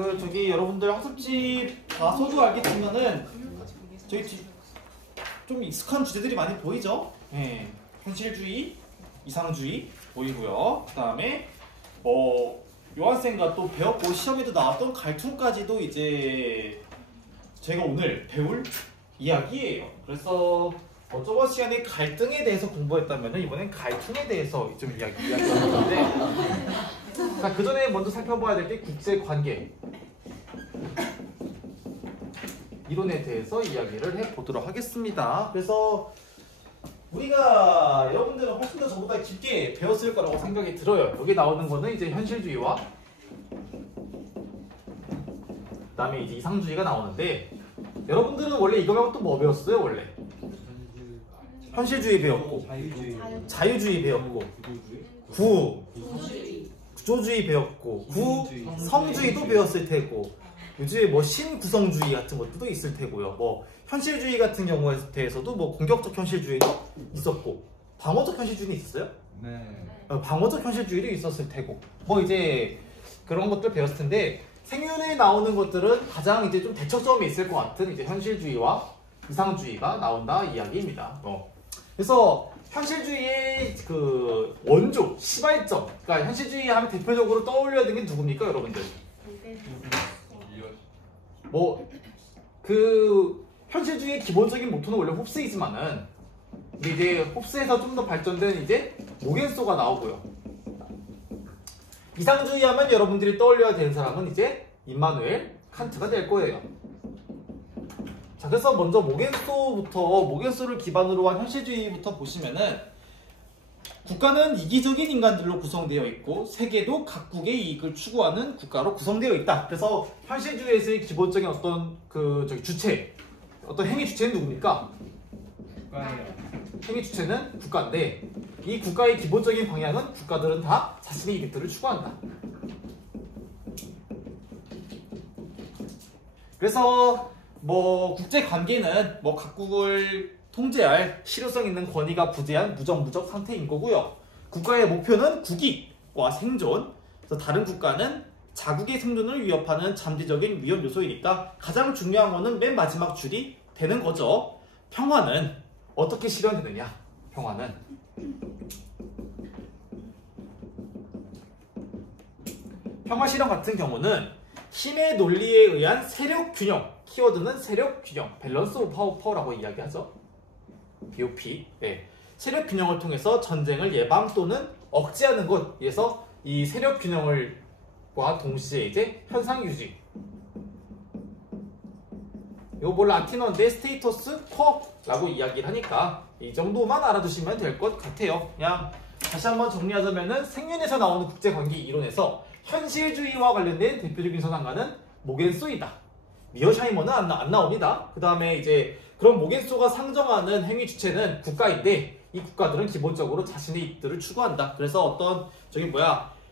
여러분들 학습지 봐서도 알겠지만은 좀 익숙한 주제들이 많이 보이죠? 네. 현실주의, 이상주의 보이고요. 그 다음에 요한쌤과 또 배웠고 시험에도 나왔던 갈퉁까지도 이제 제가 오늘 배울 이야기예요. 그래서 저번 시간에 갈등에 대해서 공부했다면 이번엔 갈퉁에 대해서 좀 이야기할 건데 자, 그 전에 먼저 살펴봐야 될 게 국제관계 이론에 대해서 이야기를 해보도록 하겠습니다. 그래서 우리가 여러분들은 훨씬 더 저보다 깊게 배웠을 거라고 생각이 들어요. 여기 나오는 거는 이제 현실주의와 그 다음에 이제 이상주의가 나오는데 여러분들은 원래 이거 말고 또 뭐 배웠어요? 원래 현실주의 배웠고 자유주의 배웠고 구조주의 배웠고 구성주의도 배웠을 테고 요즘에 뭐 신구성주의 같은 것도 있을 테고요. 뭐 현실주의 같은 경우에 대해서도 뭐 공격적 현실주의도 있었고 방어적 현실주의는 있었어요? 네. 방어적 현실주의도 있었을 테고 뭐 이제 그런 것들 배웠을 텐데 생윤에 나오는 것들은 가장 이제 좀 대척점이 있을 것 같은 이제 현실주의와 이상주의가 나온다 이야기입니다. 그래서 현실주의의 그 원조, 시발점, 그러니까 현실주의 하면 대표적으로 떠올려야 되는 게 누굽니까, 여러분들? 뭐 그 현실주의의 기본적인 모토는 원래 홉스이지만은 근데 이제 홉스에서 좀 더 발전된 이제 모겐소가 나오고요. 이상주의 하면 여러분들이 떠올려야 되는 사람은 이제 임마누엘 칸트가 될 거예요. 자, 그래서 먼저 모겐소를 기반으로 한 현실주의부터 보시면은 국가는 이기적인 인간들로 구성되어 있고 세계도 각국의 이익을 추구하는 국가로 구성되어 있다. 그래서 현실주의에서의 기본적인 어떤 주체, 어떤 행위 주체는 누굽니까? 국가예요. 행위 주체는 국가인데 이 국가의 기본적인 방향은 국가들은 다 자신의 이익들을 추구한다. 그래서 뭐 국제 관계는 뭐 각국을 통제할 실효성 있는 권위가 부재한 무정부적 상태인 거고요. 국가의 목표는 국익과 생존. 그래서 다른 국가는 자국의 생존을 위협하는 잠재적인 위험 요소이니까 가장 중요한 거는 맨 마지막 줄이 되는 거죠. 평화는 어떻게 실현되느냐? 평화는 평화 실현 같은 경우는 힘의 논리에 의한 세력 균형, 키워드는 세력 균형, 밸런스 오브 파워라고 이야기하죠. BOP. 네. 세력 균형을 통해서 전쟁을 예방 또는 억제하는 것에서 이 세력 균형과 동시에 이제 현상 유지. 이거 뭐 라틴어인데 스테이터스 쿼라고 이야기를 하니까 이 정도만 알아두시면 될 것 같아요. 그냥 다시 한번 정리하자면은 생윤에서 나오는 국제관계 이론에서 현실주의와 관련된 대표적인 선상가는 모겐소이다. 미어샤이머는 안 나옵니다. 그 다음에 이제 그럼 모겐소가 상정하는 행위 주체는 국가인데 이 국가들은 기본적으로 자신의 이익들을 추구한다. 그래서 어떤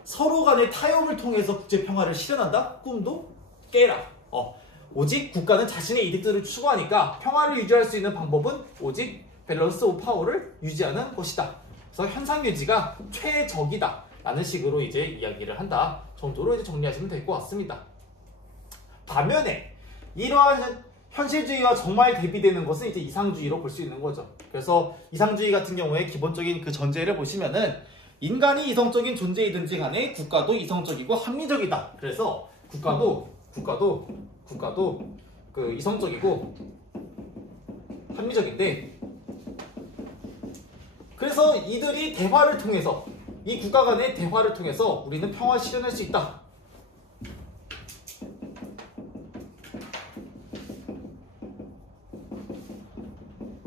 서로 간의 타협을 통해서 국제 평화를 실현한다? 꿈도 깨라. 오직 국가는 자신의 이익들을 추구하니까 평화를 유지할 수 있는 방법은 오직 밸런스 오브 파워를 유지하는 것이다. 그래서 현상 유지가 최적이다. 라는 식으로 이제 이야기를 한다 정도로 이제 정리하시면 될 것 같습니다. 반면에 이러한 현실주의와 정말 대비되는 것은 이제 이상주의로 볼 수 있는 거죠. 그래서 이상주의 같은 경우에 기본적인 그 전제를 보시면은 인간이 이성적인 존재이든지 간에 국가도 이성적이고 합리적이다. 그래서 국가도 그 이성적이고 합리적인데 그래서 이들이 대화를 통해서 이 국가 간의 대화를 통해서 우리는 평화 실현할 수 있다.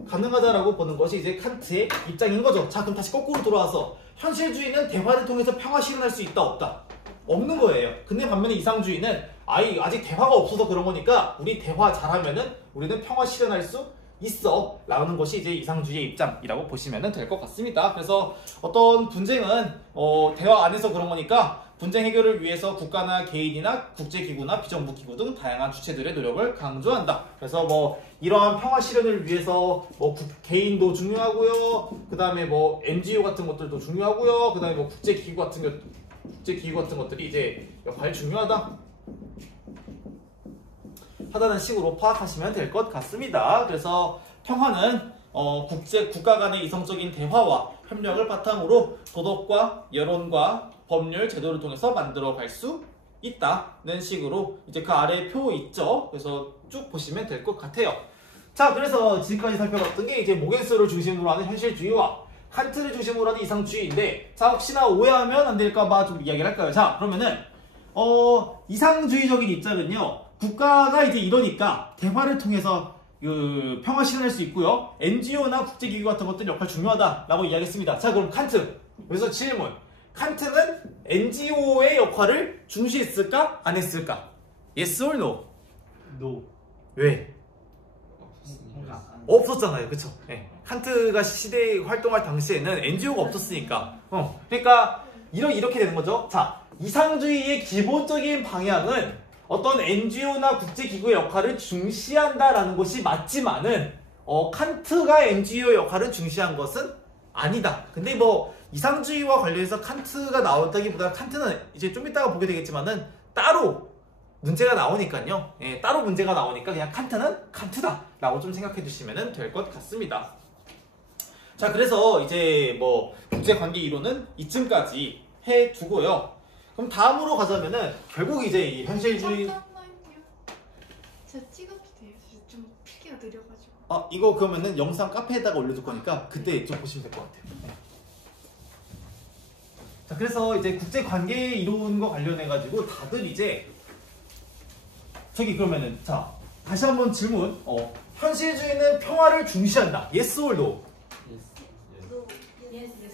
가능하다라고 보는 것이 이제 칸트의 입장인 거죠. 자, 그럼 다시 거꾸로 돌아와서 현실주의는 대화를 통해서 평화 실현할 수 있다, 없다? 없는 거예요. 근데 반면에 이상주의는 아직 대화가 없어서 그런 거니까 우리 대화 잘하면은 우리는 평화 실현할 수 있어 라는 것이 이제 이상주의의 입장이라고 보시면 될 것 같습니다. 그래서 어떤 분쟁은 대화 안에서 그런 거니까 분쟁 해결을 위해서 국가나 개인이나 국제기구나 비정부기구 등 다양한 주체들의 노력을 강조한다. 그래서 뭐 이러한 평화 실현을 위해서 뭐 개인도 중요하고요. 그 다음에 뭐 NGO 같은 것들도 중요하고요. 그 다음에 뭐 국제기구 같은 것들이 이제 역할이 중요하다. 하다는 식으로 파악하시면 될 것 같습니다. 그래서 평화는 국가 간의 이성적인 대화와 협력을 바탕으로 도덕과 여론과 법률, 제도를 통해서 만들어갈 수 있다는 식으로 이제 그 아래에 표 있죠. 그래서 쭉 보시면 될 것 같아요. 자, 그래서 지금까지 살펴봤던 게 이제 모겐스를 중심으로 하는 현실주의와 칸트를 중심으로 하는 이상주의인데, 자, 혹시나 오해하면 안 될까봐 좀 이야기를 할까요? 자, 그러면은 이상주의적인 입장은요, 국가가 이제 이러니까 대화를 통해서 그 평화 실현할 수 있고요, NGO나 국제기구 같은 것들 역할 중요하다라고 이야기했습니다. 자, 그럼 칸트, 여기서 질문. 칸트는 NGO의 역할을 중시했을까? 안 했을까? Yes or no? No. 왜? 없었잖아요. 그쵸? 네. 칸트가 시대에 활동할 당시에는 NGO가 없었으니까. 그러니까 이렇게 되는 거죠. 자, 이상주의의 기본적인 방향은 어떤 NGO나 국제기구의 역할을 중시한다라는 것이 맞지만은 칸트가 NGO의 역할을 중시한 것은 아니다. 근데 뭐 이상주의와 관련해서 칸트가 나왔다기보다 칸트는 이제 좀 이따가 보게 되겠지만은 따로 문제가 나오니까요. 예, 따로 문제가 나오니까 그냥 칸트는 칸트다 라고 좀 생각해 주시면 될 것 같습니다. 자, 그래서 이제 뭐 국제관계 이론은 이쯤까지 해두고요. 그럼 다음으로 가자면은 결국 이제 이 현실주의. 제가 찍어도 돼요? 좀 피기가 느려가지고. 이거 그러면은 영상 카페에다가 올려둘 거니까 그때 좀 보시면 될 것 같아요. 네. 자, 그래서 이제 국제관계 이론과 관련해가지고 다들 이제 저기 그러면은 자, 다시 한번 질문. 현실주의는 평화를 중시한다. Yes or no?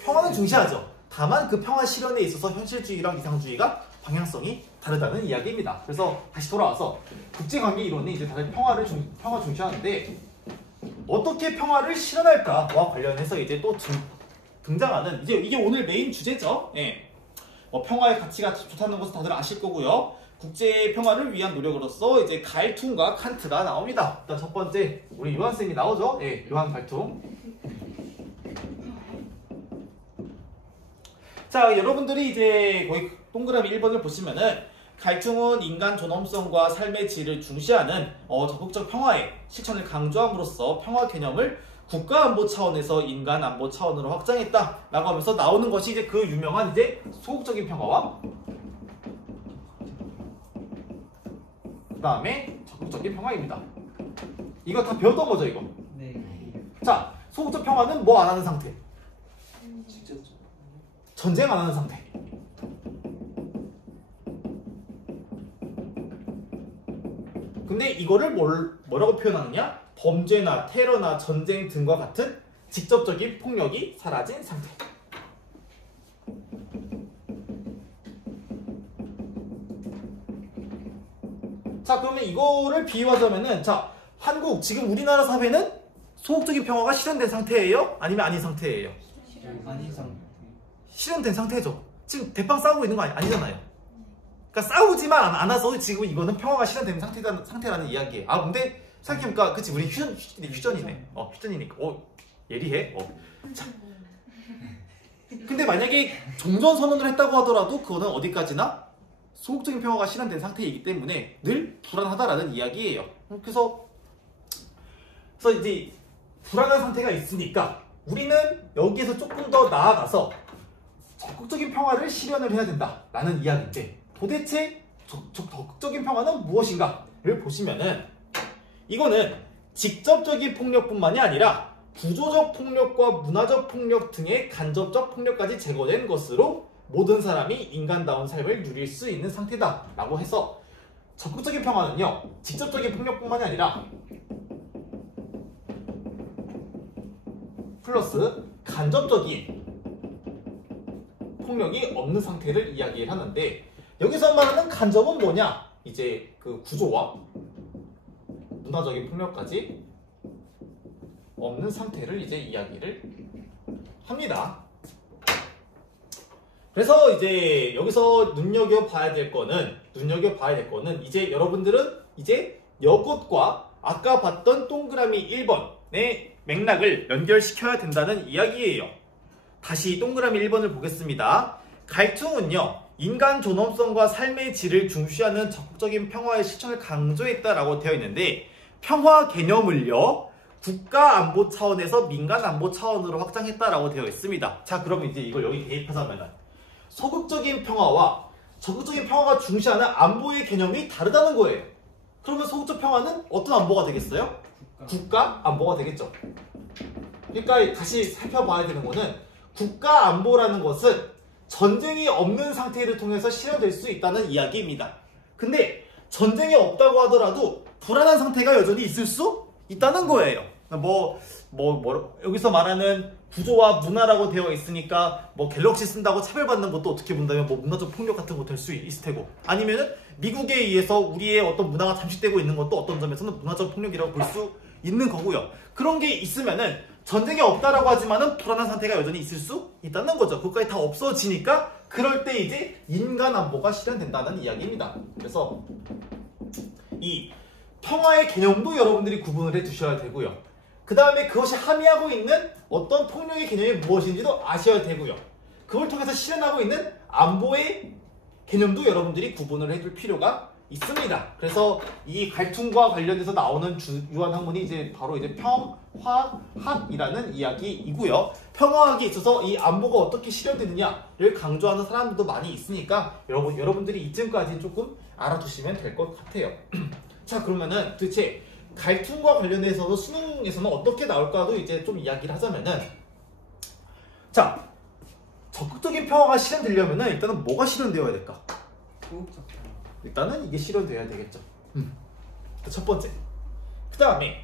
평화는 중시하죠. 다만 그 평화 실현에 있어서 현실주의랑 이상주의가 방향성이 다르다는 이야기입니다. 그래서 다시 돌아와서 국제관계 이론은 이제 다들 평화 중시하는데 어떻게 평화를 실현할까와 관련해서 이제 또 등장하는 이게 오늘 메인 주제죠. 예. 평화의 가치가 좋다는 것은 다들 아실 거고요. 국제 평화를 위한 노력으로서 이제 갈퉁과 칸트가 나옵니다. 일단 첫 번째 우리 요한 쌤이 나오죠. 예, 요한 갈퉁. 자, 여러분들이 이제 거기 동그라미 1번을 보시면은 갈퉁은 인간 존엄성과 삶의 질을 중시하는 적극적 평화의 실천을 강조함으로써 평화 개념을 국가 안보 차원에서 인간 안보 차원으로 확장했다라고 하면서 나오는 것이 이제 그 유명한 이제 소극적인 평화와 그 다음에 적극적인 평화입니다. 이거 다 배웠던 거죠, 이거? 네. 자, 소극적 평화는 뭐 안 하는 상태? 전쟁 안 하는 상태. 근데 이거를 뭐라고 표현하느냐? 범죄나 테러나 전쟁 등과 같은 직접적인 폭력이 사라진 상태. 자, 그러면 이거를 비유하자면은, 자, 한국, 지금 우리나라 사회는 소극적인 평화가 실현된 상태예요? 아니면 아닌 상태예요? 아닌 상태. 실현된 상태죠. 지금 대빵 싸우고 있는 거 아니잖아요. 그러니까 싸우지만 않아서 지금 이거는 평화가 실현된 상태라는 이야기예요. 근데 생각해보니까 그치, 우리 휴전이네. 휴전이니까. 예리해. 자. 근데 만약에 종전선언을 했다고 하더라도 그거는 어디까지나 소극적인 평화가 실현된 상태이기 때문에 늘 불안하다라는 이야기예요. 그래서 이제 불안한 상태가 있으니까 우리는 여기에서 조금 더 나아가서 적극적인 평화를 실현을 해야 된다라는 이야기인데, 도대체 적극적인 평화는 무엇인가를 보시면은 이거는 직접적인 폭력뿐만이 아니라 구조적 폭력과 문화적 폭력 등의 간접적 폭력까지 제거된 것으로 모든 사람이 인간다운 삶을 누릴 수 있는 상태다라고 해서, 적극적인 평화는요, 직접적인 폭력뿐만이 아니라 플러스 간접적인 폭력이 없는 상태를 이야기를 하는데, 여기서 말하는 간접은 뭐냐? 이제 그 구조와 문화적인 폭력까지 없는 상태를 이제 이야기를 합니다. 그래서 이제 여기서 눈여겨봐야 될 거는 이제 여러분들은 이제 이것과 아까 봤던 동그라미 1번의 맥락을 연결시켜야 된다는 이야기예요. 다시 동그라미 1번을 보겠습니다. 갈퉁은요, 인간 존엄성과 삶의 질을 중시하는 적극적인 평화의 실천을 강조했다라고 되어 있는데 평화 개념을요 국가 안보 차원에서 민간 안보 차원으로 확장했다라고 되어 있습니다. 자, 그러면 이제 이걸 여기 대입하자면 소극적인 평화와 적극적인 평화가 중시하는 안보의 개념이 다르다는 거예요. 그러면 소극적 평화는 어떤 안보가 되겠어요? 국가 안보가 되겠죠. 그러니까 다시 살펴봐야 되는 거는 국가 안보라는 것은 전쟁이 없는 상태를 통해서 실현될 수 있다는 이야기입니다. 근데 전쟁이 없다고 하더라도 불안한 상태가 여전히 있을 수 있다는 거예요. 여기서 말하는 구조와 문화라고 되어 있으니까 갤럭시 쓴다고 차별받는 것도 어떻게 본다면 문화적 폭력 같은 거 될 수 있을 테고, 아니면은 미국에 의해서 우리의 어떤 문화가 잠식되고 있는 것도 어떤 점에서는 문화적 폭력이라고 볼 수 있는 거고요. 그런 게 있으면은 전쟁이 없다라고 하지만은 불안한 상태가 여전히 있을 수 있다는 거죠. 그것까지 다 없어지니까 그럴 때 이제 인간 안보가 실현된다는 이야기입니다. 그래서 이 평화의 개념도 여러분들이 구분을 해 두셔야 되고요. 그 다음에 그것이 함의하고 있는 어떤 폭력의 개념이 무엇인지도 아셔야 되고요. 그걸 통해서 실현하고 있는 안보의 개념도 여러분들이 구분을 해둘 필요가 있습니다. 그래서 이 갈등과 관련해서 나오는 주요한 학문이 이제 바로 이제 평화학이라는 이야기이고요. 평화학에 있어서 이 안보가 어떻게 실현되느냐를 강조하는 사람들도 많이 있으니까 여러분들이 이쯤까지 조금 알아두시면 될 것 같아요. 자, 그러면은 도대체 갈등과 관련해서도 수능에서는 어떻게 나올까도 이제 좀 이야기를 하자면은, 자, 적극적인 평화가 실현되려면은 일단은 뭐가 실현되어야 될까? 소극적 평화. 일단은 이게 실현돼야 되겠죠. 첫 번째. 그 다음에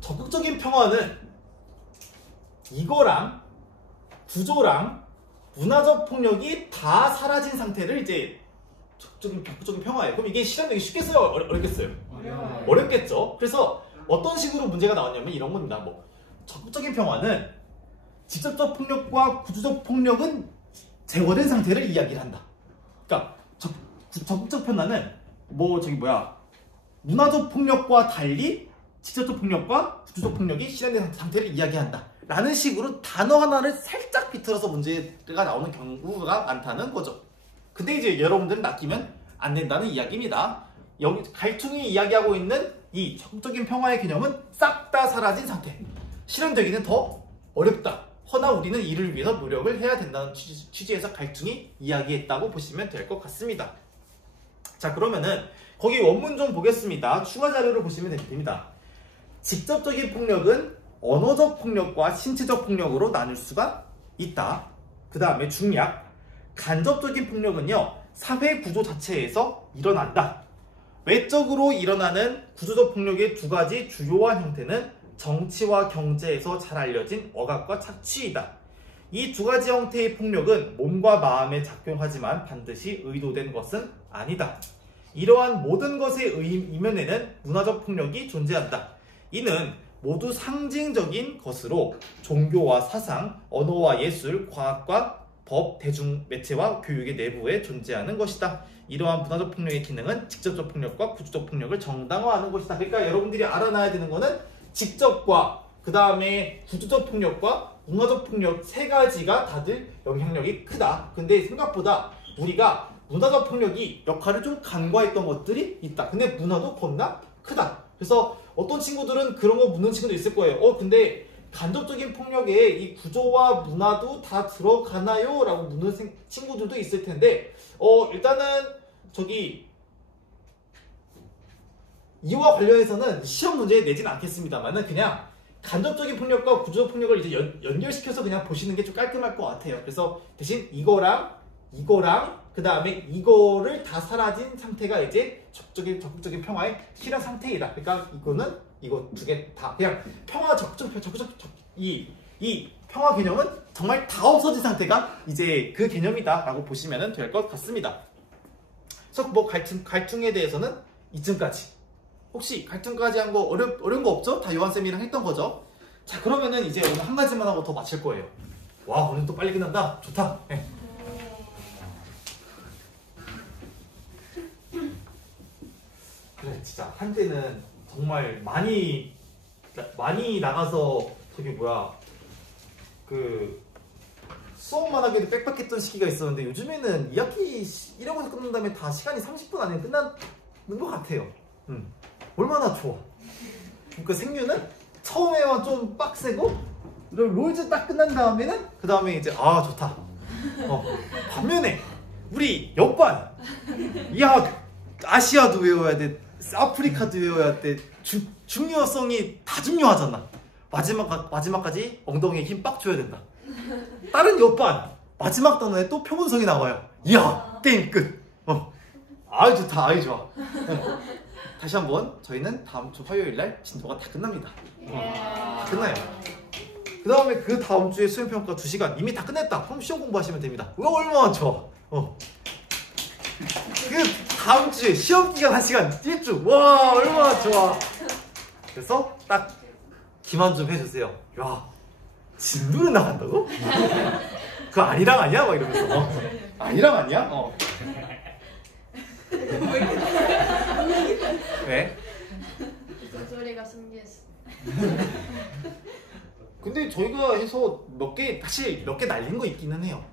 적극적인 평화는 이거랑 구조랑 문화적 폭력이 다 사라진 상태를 이제 적극적인 평화예요. 그럼 이게 실현되기 쉽겠어요? 어렵겠어요? 어렵겠죠. 그래서 어떤 식으로 문제가 나왔냐면 이런 겁니다. 적극적인 평화는 직접적 폭력과 구조적 폭력은 제거된 상태를 이야기를 한다. 그러니까 적극적 평화는 문화적 폭력과 달리 직접적 폭력과 구조적 폭력이 실현된 상태를 이야기한다 라는 식으로 단어 하나를 살짝 비틀어서 문제가 나오는 경우가 많다는 거죠. 근데 이제 여러분들은 낚이면 안 된다는 이야기입니다. 여기 갈퉁이 이야기하고 있는 이 적극적인 평화의 개념은 싹 다 사라진 상태, 실현되기는 더 어렵다. 허나 우리는 이를 위해서 노력을 해야 된다는 취지에서 갈퉁이 이야기했다고 보시면 될 것 같습니다. 자, 그러면은 거기 원문 좀 보겠습니다. 추가 자료를 보시면 됩니다. 직접적인 폭력은 언어적 폭력과 신체적 폭력으로 나눌 수가 있다. 그 다음에 중략. 간접적인 폭력은요, 사회 구조 자체에서 일어난다. 외적으로 일어나는 구조적 폭력의 두 가지 주요한 형태는 정치와 경제에서 잘 알려진 억압과 착취이다. 이 두 가지 형태의 폭력은 몸과 마음에 작용하지만 반드시 의도된 것은 아니다. 이러한 모든 것의 이면에는 문화적 폭력이 존재한다. 이는 모두 상징적인 것으로 종교와 사상, 언어와 예술, 과학과 법, 대중매체와 교육의 내부에 존재하는 것이다. 이러한 문화적 폭력의 기능은 직접적 폭력과 구조적 폭력을 정당화하는 것이다. 그러니까 여러분들이 알아놔야 되는 거는 직접과 그 다음에 구조적 폭력과 문화적 폭력 세 가지가 다들 영향력이 크다. 근데 생각보다 우리가 문화적 폭력이 역할을 좀 간과했던 것들이 있다. 근데 문화도 겁나 크다. 그래서 어떤 친구들은 그런 거 묻는 친구도 있을 거예요. 근데 간접적인 폭력에 이 구조와 문화도 다 들어가나요? 라고 묻는 친구들도 있을 텐데 일단은 이와 관련해서는 시험 문제에 내진 않겠습니다만은 그냥 간접적인 폭력과 구조적 폭력을 이제 연결시켜서 그냥 보시는 게 좀 깔끔할 것 같아요. 그래서 대신 이거랑 그 다음에 이거를 다 사라진 상태가 이제 적극적인 평화의 실현 상태이다. 그러니까 이거 두 개 다 그냥 평화 이 평화 개념은 정말 다 없어진 상태가 이제 그 개념이다라고 보시면 될 것 같습니다. 그래서 갈퉁에 대해서는 이쯤까지. 혹시 갈퉁까지 한 거 어려운 거 없죠? 다 요한쌤이랑 했던 거죠? 자, 그러면은 이제 오늘 한 가지만 하고 더 마칠 거예요. 와, 오늘 또 빨리 끝난다. 좋다. 네. 그래, 진짜 한때는 정말 많이 나가서 수업만 하기에도 빽빽했던 시기가 있었는데 요즘에는 2학기 1학기에서 끝난 다음에 다 시간이 30분 안에 끝나는 것 같아요. 얼마나 좋아. 그러니까 생유는 처음에만 좀 빡세고 롤즈 딱 끝난 다음에는 그 다음에 이제 아 좋다. 반면에 우리 옆반 야 아시아도 외워야 돼, 아프리카도 외워야 돼. 중요성이 다 중요하잖아. 마지막까지 엉덩이에 힘 빡 줘야 된다. 다른 옆반 마지막 단원에 또 표본성이 나와요. 이야 게임 끝. 아이 좋다, 아이 좋아. 다시 한번 저희는 다음 주 화요일날 진도가 다 끝납니다. 다 끝나요. 그 다음에 그 다음 주에 수행평가 2시간 이미 다 끝냈다. 그럼 시험 공부하시면 됩니다. 얼마나 좋아. 그 다음 주에 시험 기간 1시간 1주. 와 얼마나 좋아. 그래서 딱 기만 좀 해주세요. 야 진도를 나간다고? 그거 아니랑 아니야? 막 이러면서 아니랑 아니야? 왜? 그 소리가 신기했어. 근데 저희가 해서 사실 몇 개 날린 거 있기는 해요.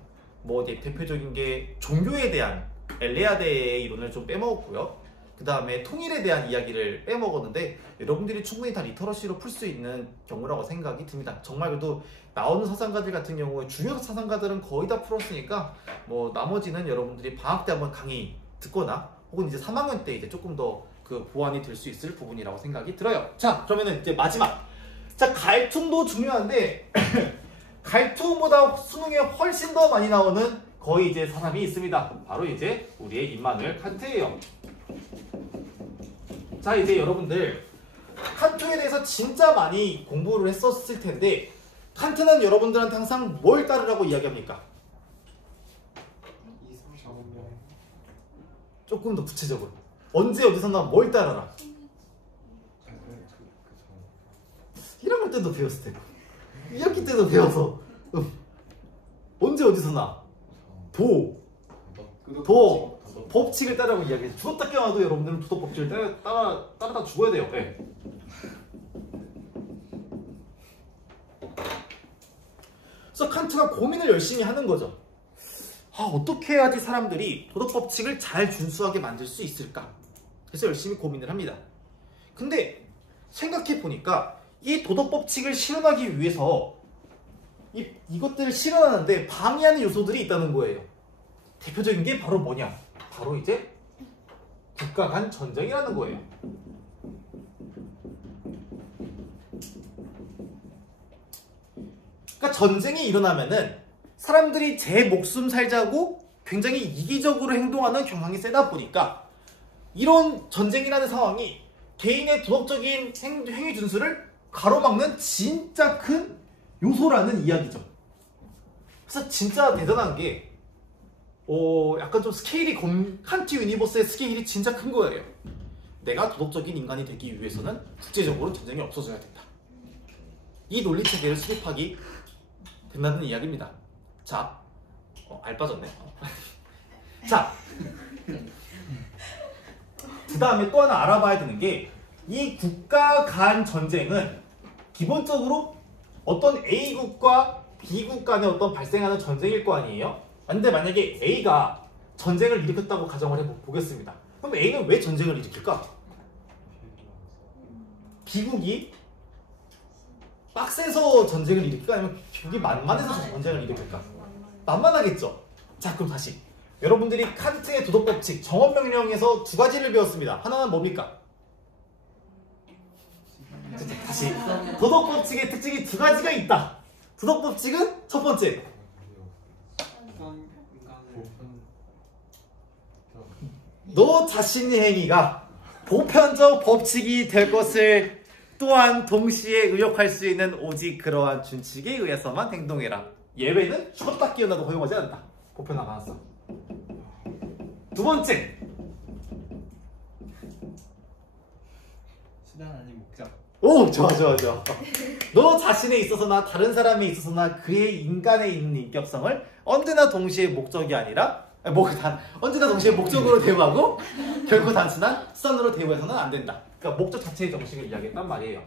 뭐 이제 대표적인 게 종교에 대한 엘레아데의 이론을 좀 빼먹었고요. 그 다음에 통일에 대한 이야기를 빼먹었는데 여러분들이 충분히 다 리터러시로 풀 수 있는 경우라고 생각이 듭니다. 정말 그래도 나오는 사상가들 같은 경우에 주요 사상가들은 거의 다 풀었으니까 뭐 나머지는 여러분들이 방학 때 한번 강의 듣거나 혹은 이제 3학년 때 이제 조금 더 그 보완이 될 수 있을 부분이라고 생각이 들어요. 자 그러면은 이제 마지막. 자 갈퉁도 중요한데 갈퉁보다 수능에 훨씬 더 많이 나오는 거의 이제 사람이 있습니다. 바로 이제 우리의 임마누엘 칸트예요. 자 이제 여러분들 칸트에 대해서 진짜 많이 공부를 했었을 텐데 칸트는 여러분들한테 항상 뭘 따르라고 이야기합니까? 조금 더 구체적으로 언제 어디서나 뭘 따라라? 1학년 때도 배웠을 테고 2학기 때도 배워서 언제 어디서나 법칙을 따르라고 이야기해서 죽었다 깨어나도 여러분들은 도덕 법칙을 따라다 죽어야 돼요. 네. 그래서 칸트가 고민을 열심히 하는 거죠. 어떻게 해야지 사람들이 도덕 법칙을 잘 준수하게 만들 수 있을까? 그래서 열심히 고민을 합니다. 근데 생각해 보니까 이 도덕 법칙을 실현하기 위해서 이것들을 실현하는데 방해하는 요소들이 있다는 거예요. 대표적인 게 바로 뭐냐? 바로 이제 국가 간 전쟁이라는 거예요. 그러니까 전쟁이 일어나면은 사람들이 제 목숨 살자고 굉장히 이기적으로 행동하는 경향이 세다 보니까 이런 전쟁이라는 상황이 개인의 도덕적인 행위 준수를 가로막는 진짜 큰 요소라는 이야기죠. 그래서 진짜 대단한 게 약간 좀 스케일이 칸트 유니버스의 스케일이 진짜 큰 거예요. 내가 도덕적인 인간이 되기 위해서는 국제적으로 전쟁이 없어져야 된다. 이 논리 체계를 수립하기 된다는 이야기입니다. 자, 알 빠졌네. 자, 그 다음에 또 하나 알아봐야 되는 게 이 국가 간 전쟁은 기본적으로 어떤 A국과 B국 간에 어떤 발생하는 전쟁일 거 아니에요? 근데 만약에 A가 전쟁을 일으켰다고 가정을 해보겠습니다. 그럼 A는 왜 전쟁을 일으킬까? B국이 빡세서 전쟁을 일으킬까? 아니면 B국이 만만해서 전쟁을 일으킬까? 만만하겠죠? 자, 그럼 다시 여러분들이 칸트의 도덕법칙 정언명령에서 두 가지를 배웠습니다. 하나는 뭡니까? 다시 도덕법칙의 특징이 두 가지가 있다. 도덕법칙은 첫 번째 너 자신의 행위가 보편적 법칙이 될 것을 또한 동시에 의역할 수 있는 오직 그러한 준칙에 의해서만 행동해라. 예외는 죽었다 깨어나도 허용하지 않는다. 보편화 가능성. 두 번째 수단 아닌 목적. 오 좋아. 너 자신에 있어서나 다른 사람에 있어서나 그의 인간에 있는 인격성을 언제나 동시에 목적이 아니라 언제나 동시에 목적으로 대우하고 결코 단순한 수단으로 대우해서는 안 된다. 그러니까 목적 자체의 정식을 이야기했단 말이에요.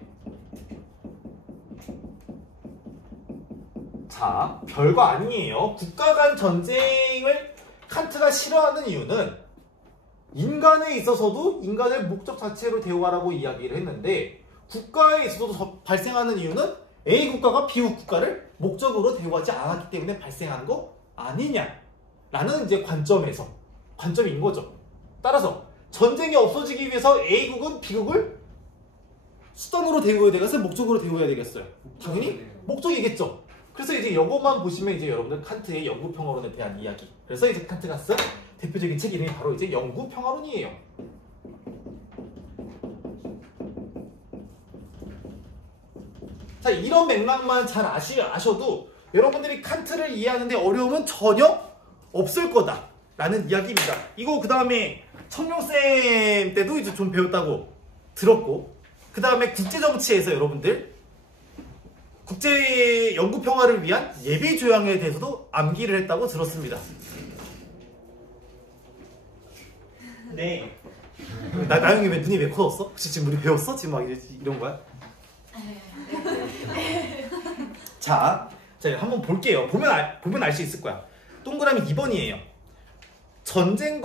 자, 별거 아니에요. 국가 간 전쟁을 칸트가 싫어하는 이유는 인간에 있어서도 인간을 목적 자체로 대우하라고 이야기를 했는데 국가에 있어서도 발생하는 이유는 A 국가가 B 국가를 목적으로 대우하지 않았기 때문에 발생하는 거 아니냐라는 이제 관점인 거죠. 따라서 전쟁이 없어지기 위해서 A국은 B국을 수단으로 대우해야 되겠어요? 목적으로 대우해야 되겠어요? 당연히 목적이겠죠. 그래서 이제 이것만 보시면 이제 여러분들 칸트의 영구 평화론에 대한 이야기. 그래서 이제 칸트가 쓴 대표적인 책 이름이 바로 이제 영구 평화론이에요. 자, 이런 맥락만 잘 아셔도 여러분들이 칸트를 이해하는데 어려움은 전혀 없을 거다라는 이야기입니다. 이거 그 다음에 청룡쌤 때도 이제 좀 배웠다고 들었고, 그 다음에 국제정치에서 여러분들 국제 영구 평화를 위한 예비 조약에 대해서도 암기를 했다고 들었습니다. 네. 나영이 왜 눈이 왜 커졌어? 혹시 지금 우리 배웠어? 지금 막 이런 거야? 자, 한번 볼게요. 보면 알 수 있을 거야. 동그라미 2번이에요. 전쟁의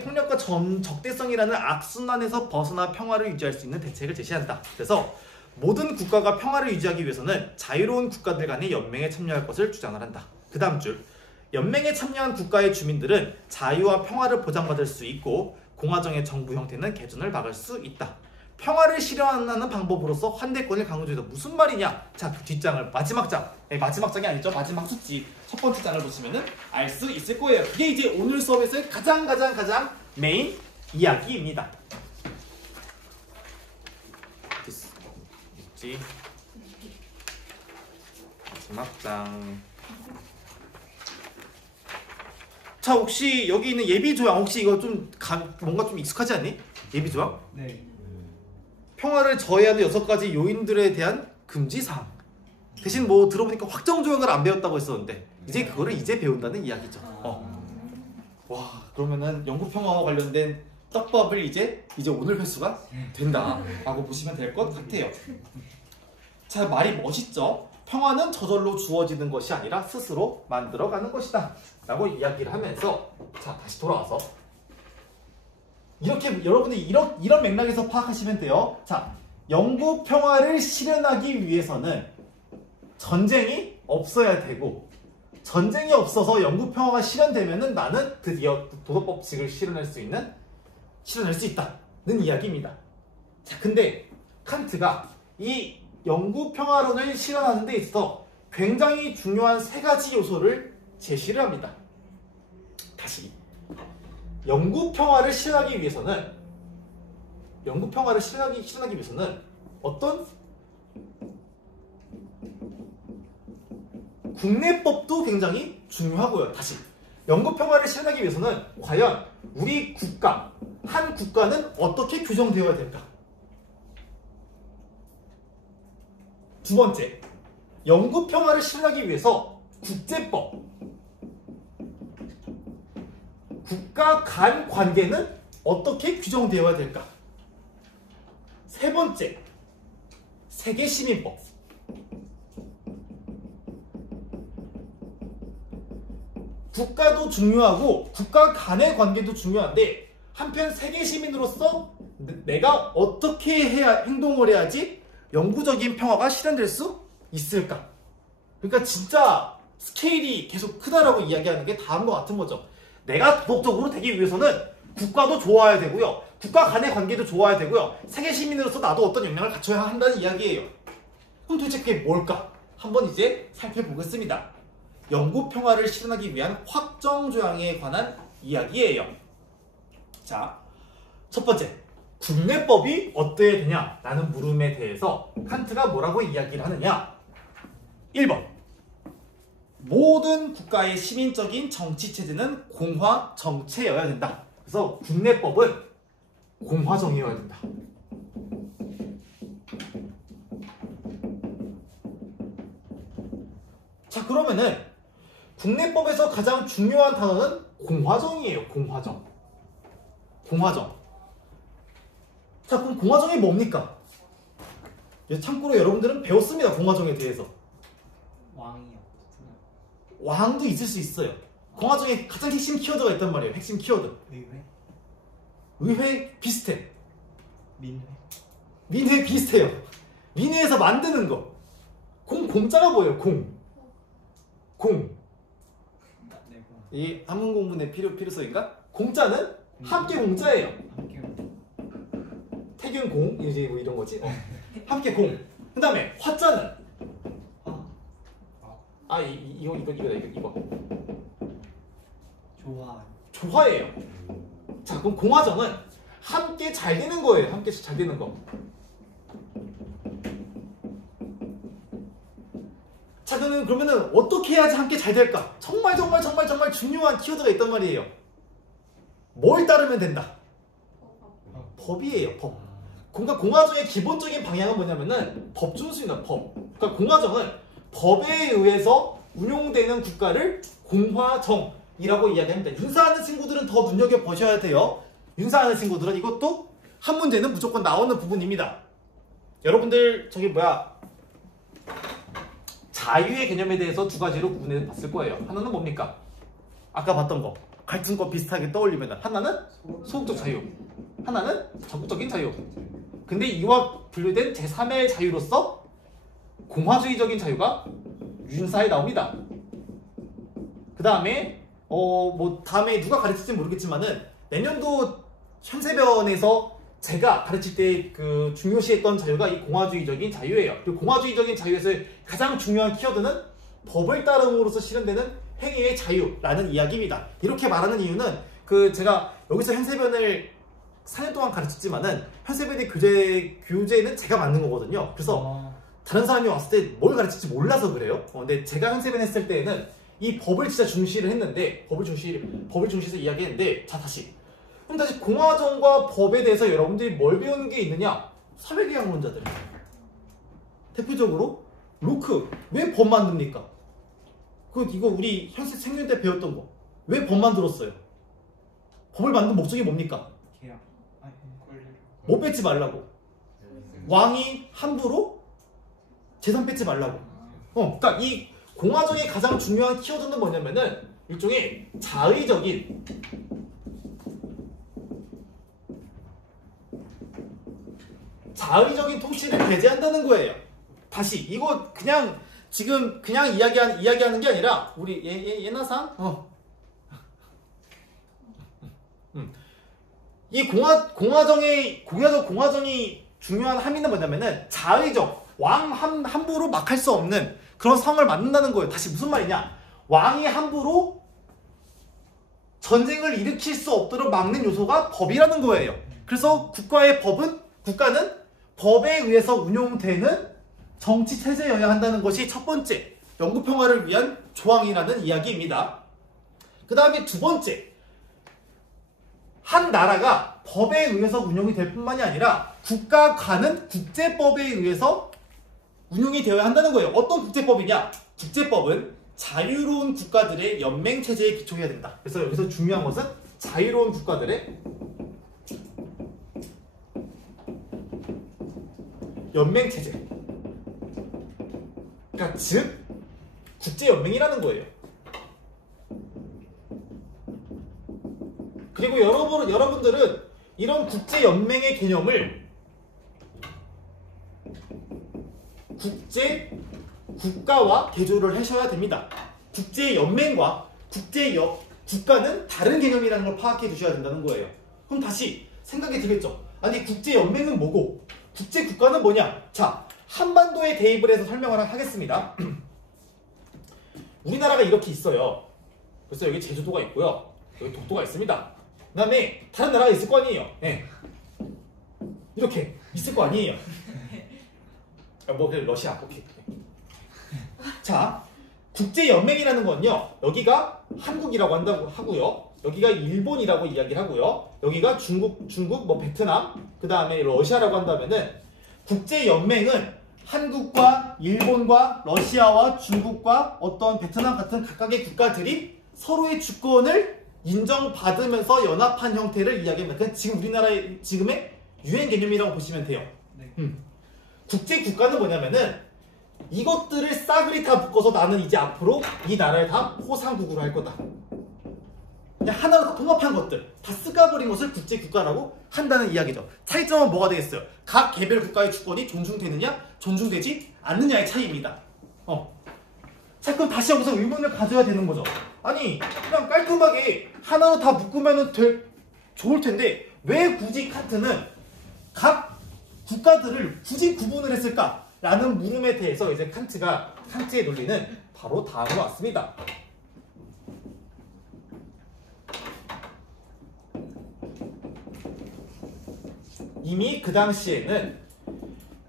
폭력과 적대성이라는 악순환에서 벗어나 평화를 유지할 수 있는 대책을 제시한다. 그래서 모든 국가가 평화를 유지하기 위해서는 자유로운 국가들 간의 연맹에 참여할 것을 주장을 한다. 그 다음 줄. 연맹에 참여한 국가의 주민들은 자유와 평화를 보장받을 수 있고 공화정의 정부 형태는 개존을 막을 수 있다. 평화를 실현하는 방법으로서 환대권을 강조해서 무슨 말이냐? 자, 그 뒷장을 마지막 장이 아니죠. 마지막 숙지 첫 번째 장을 보시면은 알 수 있을 거예요. 그게 이제 오늘 수업에서의 가장 메인 이야기입니다. 있지. 마지막 장. 자, 혹시 여기 있는 예비조약 혹시 이거 좀 뭔가 좀 익숙하지 않니? 예비조약? 네. 평화를 저해하는 6가지 요인들에 대한 금지사항. 대신 뭐 들어보니까 확정조약을 안 배웠다고 했었는데 이제 그거를 이제 배운다는 이야기죠. 와, 그러면은 영구평화와 관련된 떡밥을 이제 오늘 회수가 된다라고 보시면 될 것 같아요. 자, 말이 멋있죠? 평화는 저절로 주어지는 것이 아니라 스스로 만들어가는 것이다 라고 이야기를 하면서, 자, 다시 돌아와서 이렇게 여러분들이 이런 맥락에서 파악하시면 돼요. 자, 영구 평화를 실현하기 위해서는 전쟁이 없어야 되고, 전쟁이 없어서 영구 평화가 실현되면은 나는 드디어 도덕 법칙을 실현할 수 있다는 이야기입니다. 자, 근데 칸트가 이 영구 평화론을 실현하는 데 있어서 굉장히 중요한 3가지 요소를 제시를 합니다. 다시. 영구 평화를 실현하기 위해서는 어떤 국내법도 굉장히 중요하고요. 다시. 영구 평화를 실현하기 위해서는 과연 우리 국가, 한 국가는 어떻게 규정되어야 될까? 두 번째, 영구 평화를 실현하기 위해서 국제법, 국가 간 관계는 어떻게 규정되어야 될까? 세 번째, 세계시민법. 국가도 중요하고 국가 간의 관계도 중요한데 한편 세계시민으로서 내가 어떻게 행동을 해야지 영구적인 평화가 실현될 수 있을까? 그러니까 진짜 스케일이 계속 크다라고 이야기하는 게 다음과 같은 거죠. 내가 도덕적으로 되기 위해서는 국가도 좋아야 되고요. 국가 간의 관계도 좋아야 되고요. 세계 시민으로서 나도 어떤 역량을 갖춰야 한다는 이야기예요. 그럼 도대체 그게 뭘까? 한번 이제 살펴보겠습니다. 영구 평화를 실현하기 위한 확정조약에 관한 이야기예요. 자, 첫 번째, 국내법이 어때야 되냐? 라는 물음에 대해서 칸트가 뭐라고 이야기를 하느냐? 1번, 모든 국가의 시민적인 정치체제는 공화정체여야 된다. 그래서 국내법은 공화정이어야 된다. 자, 그러면은 국내법에서 가장 중요한 단어는 공화정이에요. 공화정. 자, 그럼 공화정이 뭡니까? 참고로 여러분들은 배웠습니다. 공화정에 대해서. 왕이 없구나. 왕도 있을 수 있어요. 공화 중에 가장 핵심 키워드가 있단 말이에요. 핵심 키워드. 의회? 의회 비슷해. 민회? 민회 비슷해요. 민회에서 만드는 거. 공자가 뭐예요? 공. 내고 이 한문 공부의 필요성인가? 공자는 함께 공자예요. 함께 태균 공 이제 뭐 이런 거지. 함께 공. 그다음에 화자는 이거 좋아. 조화예요. 자, 그럼 공화정은 함께 잘 되는 거예요. 함께 잘 되는 거. 자, 그러면은 어떻게 해야지 함께 잘 될까? 정말 중요한 키워드가 있단 말이에요. 뭘 따르면 된다? 법이에요. 법. 그러니까 공화정의 기본적인 방향은 뭐냐면은 법 준수입니다. 법. 그러니까 공화정은 법에 의해서 운용되는 국가를 공화정이라고 이야기합니다. 윤사하는 친구들은 더 눈여겨보셔야 돼요. 윤사하는 친구들은 이것도 한 문제는 무조건 나오는 부분입니다. 여러분들 자유의 개념에 대해서 두 가지로 구분해 봤을 거예요. 하나는 뭡니까? 아까 봤던 거. 갈등과 비슷하게 떠올리면 하나는 소극적 자유, 하나는 적극적인 자유. 근데 이와 분류된 제3의 자유로서 공화주의적인 자유가 윤사에 나옵니다. 그 다음에 다음에 누가 가르칠지 모르겠지만은 내년도 현세변에서 제가 가르칠 때 그 중요시했던 자유가 이 공화주의적인 자유예요. 그리고 공화주의적인 자유에서 가장 중요한 키워드는 법을 따름으로써 실현되는 행위의 자유라는 이야기입니다. 이렇게 말하는 이유는 제가 여기서 현세변을 4년 동안 가르쳤지만은 현세변의 교재는 제가 만든 거거든요. 그래서 다른 사람이 왔을 때 뭘 가르칠지 몰라서 그래요. 근데 제가 현세변 했을 때에는 이 법을 진짜 중시를 했는데 법을 중시해서 이야기했는데 그럼 다시 공화정과 법에 대해서 여러분들이 뭘 배우는 게 있느냐? 사회계약론자들. 대표적으로 로크. 왜 법 만듭니까? 이거 우리 생년 때 배웠던 거. 왜 법 만들었어요? 법을 만든 목적이 뭡니까? 계약. 뭐 뺏지 말라고. 왕이 함부로 재산 뺏지 말라고. 그러니까 이 공화정의 가장 중요한 키워드는 뭐냐면은 일종의 자의적인 통치를 배제한다는 거예요. 다시 이거 지금 그냥 이야기하는 게 아니라 우리 예나상 이 공화정이 중요한 함의는 뭐냐면은 자의적 왕 함부로 막 할 수 없는 그런 상황을 만든다는 거예요. 다시 무슨 말이냐? 왕이 함부로 전쟁을 일으킬 수 없도록 막는 요소가 법이라는 거예요. 그래서 국가는 법에 의해서 운용되는 정치 체제여야 한다는 것이 첫 번째 영구 평화를 위한 조항이라는 이야기입니다. 그 다음에 두 번째, 한 나라가 법에 의해서 운용이 될 뿐만이 아니라 국가 간은 국제법에 의해서 운용이 되어야 한다는 거예요. 어떤 국제법이냐? 국제법은 자유로운 국가들의 연맹 체제에 기초해야 된다. 그래서 여기서 중요한 것은 자유로운 국가들의 연맹 체제. 그러니까 즉 국제 연맹이라는 거예요. 그리고 여러분들은 이런 국제 연맹의 개념을 국제 국가와 개조를 하셔야 됩니다. 국제 연맹과 국가는 다른 개념이라는 걸 파악해 두셔야 된다는 거예요. 그럼 다시 생각이 들겠죠. 아니 국제 연맹은 뭐고 국제 국가는 뭐냐? 자, 한반도에 대입을 해서 설명을 하겠습니다. 우리나라가 이렇게 있어요. 그래서 여기 제주도가 있고요. 여기 독도가 있습니다. 그 다음에 다른 나라가 있을 거 아니에요. 네. 이렇게 있을 거 아니에요. 러시아. 오케이. 자, 국제연맹이라는 건요. 여기가 한국이라고 한다고 하고요. 여기가 일본이라고 이야기를 하고요. 여기가 중국, 베트남, 그 다음에 러시아라고 한다면은 국제연맹은 한국과 일본과 러시아와 중국과 어떤 베트남 같은 각각의 국가들이 서로의 주권을 인정받으면서 연합한 형태를 이야기합니다. 그러니까 지금 우리나라의 지금의 유행 개념이라고 보시면 돼요. 네. 국제 국가는 뭐냐면은 이것들을 싸그리 다 묶어서 나는 이제 앞으로 이 나라를 다 호상국으로 할 거다. 그냥 하나로 다 통합한 것들, 다 쓰가버린 것을 국제국가라고 한다는 이야기죠. 차이점은 뭐가 되겠어요? 각 개별 국가의 주권이 존중되느냐, 존중되지 않느냐의 차이입니다. 자, 그럼 다시 여기서 의문을 가져야 되는 거죠. 아니, 그냥 깔끔하게 하나로 다 묶으면 좋을 텐데 왜 굳이 칸트는 각 국가들을 굳이 구분을 했을까? 라는 물음에 대해서 이제 칸트의 논리는 바로 다음으로 왔습니다. 이미 그 당시에는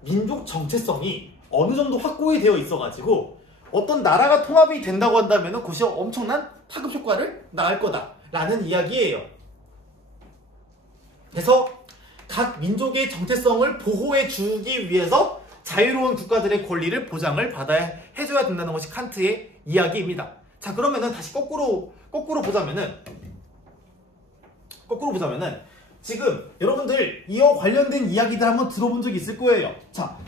민족 정체성이 어느 정도 확고히 되어 있어가지고 어떤 나라가 통합이 된다고 한다면 그것이 엄청난 파급 효과를 낳을 거다라는 이야기예요. 그래서 각 민족의 정체성을 보호해 주기 위해서 자유로운 국가들의 권리를 보장을 받아야 해줘야 된다는 것이 칸트의 이야기입니다. 자, 그러면은 다시 거꾸로 보자면은 지금 여러분들 이와 관련된 이야기들 한번 들어본 적 있을 거예요. 자,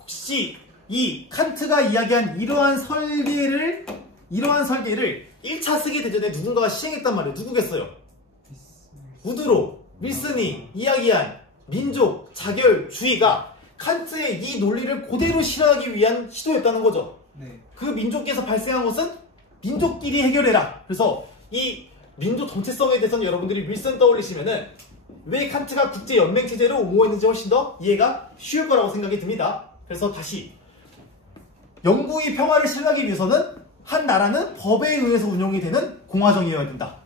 혹시 이 칸트가 이야기한 이러한 설계를 1차 세계대전에 누군가가 시행했단 말이에요. 누구겠어요? 우드로 윌슨이 이야기한 민족 자결주의가 칸트의 이 논리를 그대로 실현하기 위한 시도였다는 거죠. 네. 그 민족에서 발생한 것은 민족끼리 해결해라. 그래서 이 민족 정체성에 대해서는 여러분들이 윌슨 떠올리시면은 왜 칸트가 국제연맹체제를 옹호했는지 훨씬 더 이해가 쉬울 거라고 생각이 듭니다. 그래서 다시 영구의 평화를 실현하기 위해서는 한 나라는 법에 의해서 운영이 되는 공화정이어야 된다.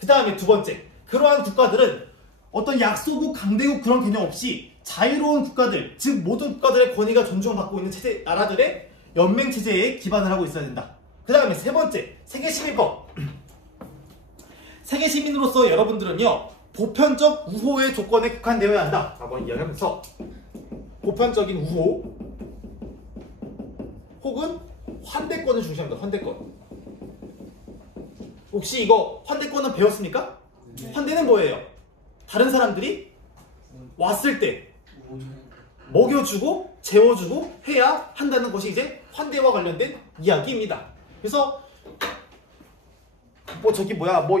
그 다음에 두 번째, 그러한 국가들은 어떤 약소국, 강대국 그런 개념 없이 자유로운 국가들, 즉 모든 국가들의 권위가 존중받고 있는 나라들의 연맹체제에 기반을 하고 있어야 된다. 그 다음에 세 번째, 세계시민법. 세계시민으로서 여러분들은요, 보편적 우호의 조건에 국한되어야 한다 라고 이야기하면서 보편적인 우호 혹은 환대권을 중시합니다. 환대권. 혹시 이거 환대권은 배웠습니까? 네. 환대는 뭐예요? 다른 사람들이 왔을 때 먹여주고 재워주고 해야 한다는 것이 이제 환대와 관련된 이야기입니다. 그래서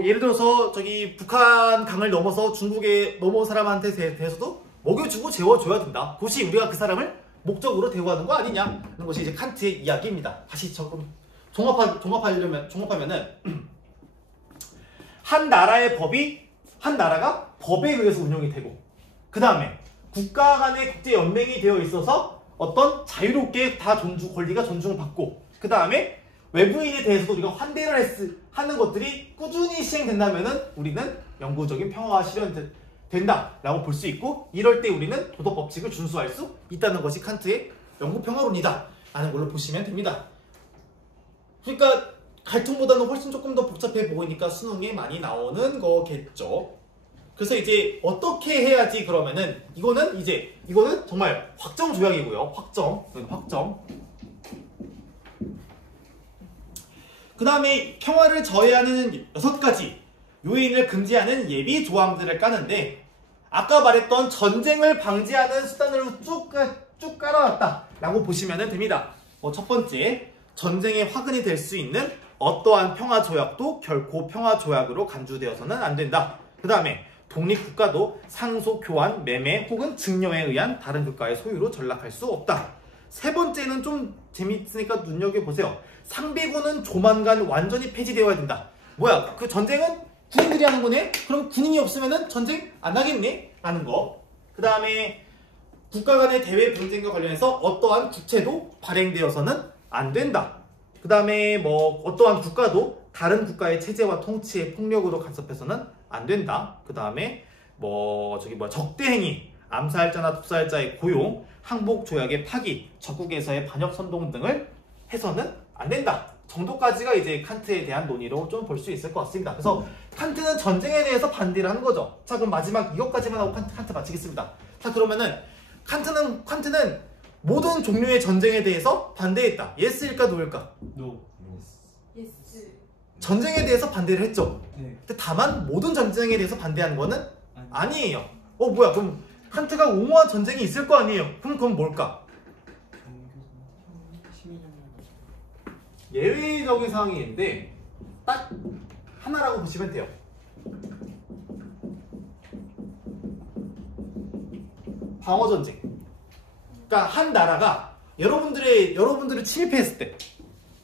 예를 들어서 북한 강을 넘어서 중국에 넘어온 사람한테 대해서도 먹여주고 재워줘야 된다. 그것이 우리가 그 사람을 목적으로 대우하는 거 아니냐는 것이 이제 칸트의 이야기입니다. 다시 조금 종합하면은 한 나라가 법에 의해서 운영이 되고, 그 다음에 국가 간의 국제 연맹이 되어 있어서 어떤 자유롭게 다 권리가 존중받고, 그 다음에 외부인에 대해서도 우리가 환대를 하는 것들이 꾸준히 시행된다면은 우리는 영구적인 평화가 실현된다라고 볼 수 있고, 이럴 때 우리는 도덕 법칙을 준수할 수 있다는 것이 칸트의 영구 평화론이다 라는 걸로 보시면 됩니다. 그러니까 갈통보다는 훨씬 조금 더 복잡해 보이니까 수능에 많이 나오는 거겠죠. 그래서 이제 어떻게 해야지 그러면은 이거는 정말 확정 조약이고요. 확정. 그 다음에 평화를 저해하는 6가지 요인을 금지하는 예비 조항들을 까는데, 아까 말했던 전쟁을 방지하는 수단으로 쭉 깔아놨다 라고 보시면 됩니다. 첫 번째, 전쟁의 화근이 될 수 있는 어떠한 평화조약도 결코 평화조약으로 간주되어서는 안 된다. 그 다음에 독립국가도 상속, 교환, 매매 혹은 증여에 의한 다른 국가의 소유로 전락할 수 없다. 세 번째는 좀 재밌으니까 눈여겨보세요. 상비군은 조만간 완전히 폐지되어야 된다. 뭐야, 그 전쟁은 군인들이 하는 거네? 그럼 군인이 없으면 전쟁 안 하겠네? 라는 거. 그 다음에 국가 간의 대외 분쟁과 관련해서 어떠한 국채도 발행되어서는 안 된다. 그 다음에 어떠한 국가도 다른 국가의 체제와 통치에 폭력으로 간섭해서는 안 된다. 그 다음에 적대행위, 암살자나 독살자의 고용, 항복 조약의 파기, 적국에서의 반역 선동 등을 해서는 안 된다 정도까지가 이제 칸트에 대한 논의로 좀 볼 수 있을 것 같습니다. 그래서 칸트는 전쟁에 대해서 반대를 하는 거죠. 자, 그럼 마지막 이것까지만 하고 칸트 마치겠습니다. 자, 그러면은 칸트는 모든 종류의 전쟁에 대해서 반대했다. 예스일까 노일까? No. 예스. 전쟁에 대해서 반대를 했죠. 네. 근데 다만 모든 전쟁에 대해서 반대하는 거는 아니에요. 뭐야, 그럼 칸트가 옹호한 전쟁이 있을 거 아니에요. 그럼 그건 뭘까? 예외적인 상황인데 딱 하나라고 보시면 돼요. 방어전쟁. 그러니까 한 나라가 여러분들을 침입했을 때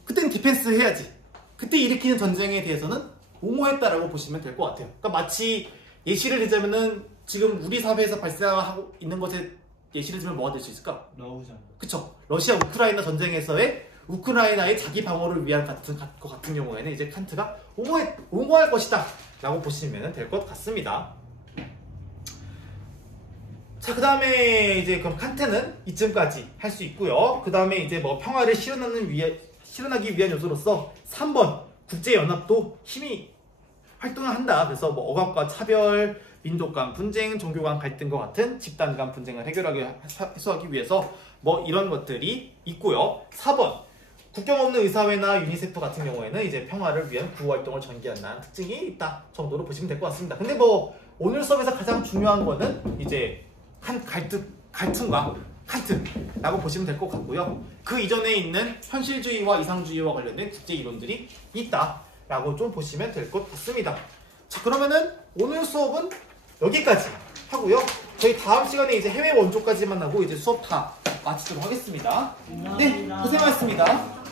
그때는 디펜스 해야지. 그때 일으키는 전쟁에 대해서는 옹호했다라고 보시면 될 것 같아요. 그러니까 마치 예시를 들자면은 지금 우리 사회에서 발생하고 있는 것에 예시를 들면 뭐가 될 수 있을까? 러우전. 그쵸. 러시아 우크라이나 전쟁에서의 우크라이나의 자기 방어를 위한 것 같은 경우에는 이제 칸트가 옹호할 것이다 라고 보시면 될 것 같습니다. 자, 그 다음에 이제 그럼 칸트는 이쯤까지 할 수 있고요. 그 다음에 이제 뭐 평화를 실현하기 위한 요소로서 3번 국제연합도 힘이 활동을 한다. 그래서 뭐 억압과 차별, 민족 간 분쟁, 종교 간 갈등과 같은 집단 간 분쟁을 해소하기 위해서 뭐 이런 것들이 있고요. 4번 국경 없는 의사회나 유니세프 같은 경우에는 이제 평화를 위한 구호 활동을 전개한다는 특징이 있다 정도로 보시면 될 것 같습니다. 근데 뭐 오늘 수업에서 가장 중요한 거는 이제 갈등과 칸트라고 보시면 될 것 같고요. 그 이전에 있는 현실주의와 이상주의와 관련된 국제 이론들이 있다라고 좀 보시면 될 것 같습니다. 자, 그러면은 오늘 수업은 여기까지 하고요. 저희 다음 시간에 이제 해외 원조까지 만나고 이제 수업 다 마치도록 하겠습니다. 네, 고생하셨습니다.